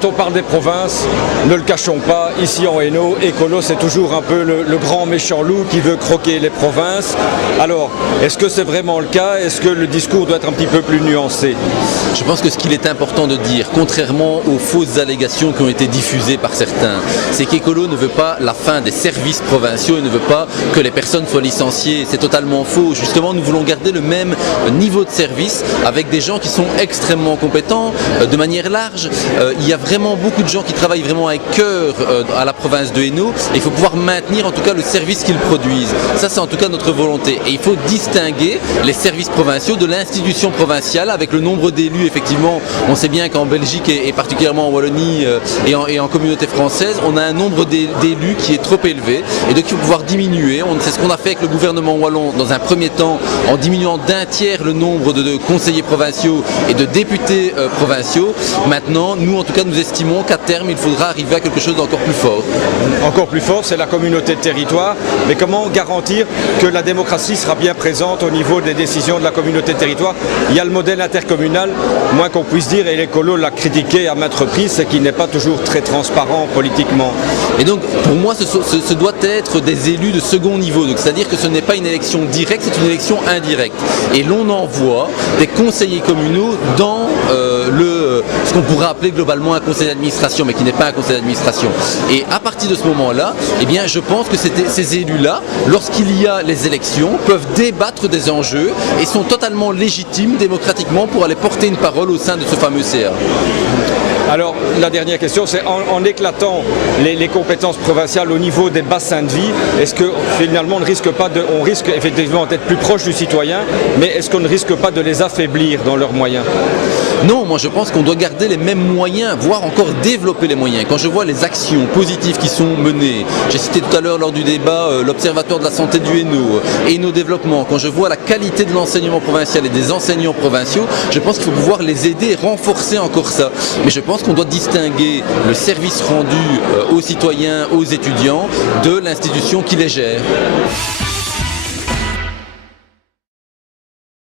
quand on parle des provinces, ne le cachons pas, ici en Hainaut, Écolo c'est toujours un peu le grand méchant loup qui veut croquer les provinces. Alors, est-ce que c'est vraiment le cas? Est-ce que le discours doit être un petit peu plus nuancé? Je pense que ce qu'il est important de dire, contrairement aux fausses allégations qui ont été diffusées par certains, c'est qu'Écolo ne veut pas la fin des services provinciaux et ne veut pas que les personnes soient licenciées. C'est totalement faux. Justement, nous voulons garder le même niveau de service avec des gens qui sont extrêmement compétents, de manière large. Il y a vraiment beaucoup de gens qui travaillent vraiment avec cœur à la province de Hainaut et il faut pouvoir maintenir en tout cas le service qu'ils produisent. Ça, c'est en tout cas notre volonté. Et il faut distinguer les services provinciaux de l'institution provinciale avec le nombre d'élus. Effectivement, on sait bien qu'en Belgique et particulièrement en Wallonie et en communauté française, on a un nombre d'élus qui est trop élevé et donc il faut pouvoir diminuer. C'est ce qu'on a fait avec le gouvernement wallon dans un premier temps en diminuant d'un tiers le nombre de conseillers provinciaux et de députés provinciaux. Maintenant, nous en tout cas, nous estimons qu'à terme, il faudra arriver à quelque chose d'encore plus fort. Encore plus fort, c'est la communauté de territoire. Mais comment garantir que la démocratie sera bien présente au niveau des décisions de la communauté de territoire? Il y a le modèle intercommunal, moins qu'on puisse dire, et l'Écolo l'a critiqué à maintes reprises, c'est qu'il n'est pas toujours très transparent politiquement. Et donc, pour moi, ce doit être des élus de second niveau. C'est-à-dire que ce n'est pas une élection directe, c'est une élection indirecte. Et l'on envoie des conseillers communaux dans ce qu'on pourrait appeler globalement un conseil d'administration, mais qui n'est pas un conseil d'administration. Et à partir de ce moment-là, eh bien, je pense que ces élus-là, lorsqu'il y a les élections, peuvent débattre des enjeux et sont totalement légitimes démocratiquement pour aller porter une parole au sein de ce fameux CA. Alors, la dernière question, c'est en éclatant les compétences provinciales au niveau des bassins de vie, est-ce que finalement on risque effectivement d'être plus proche du citoyen, mais est-ce qu'on ne risque pas de les affaiblir dans leurs moyens? Non, moi je pense qu'on doit garder les mêmes moyens, voire encore développer les moyens. Quand je vois les actions positives qui sont menées, j'ai cité tout à l'heure lors du débat l'Observatoire de la santé du Hainaut et nos développements, quand je vois la qualité de l'enseignement provincial et des enseignants provinciaux, je pense qu'il faut pouvoir les aider et renforcer encore ça. Mais je pense qu'on doit distinguer le service rendu aux citoyens, aux étudiants, de l'institution qui les gère.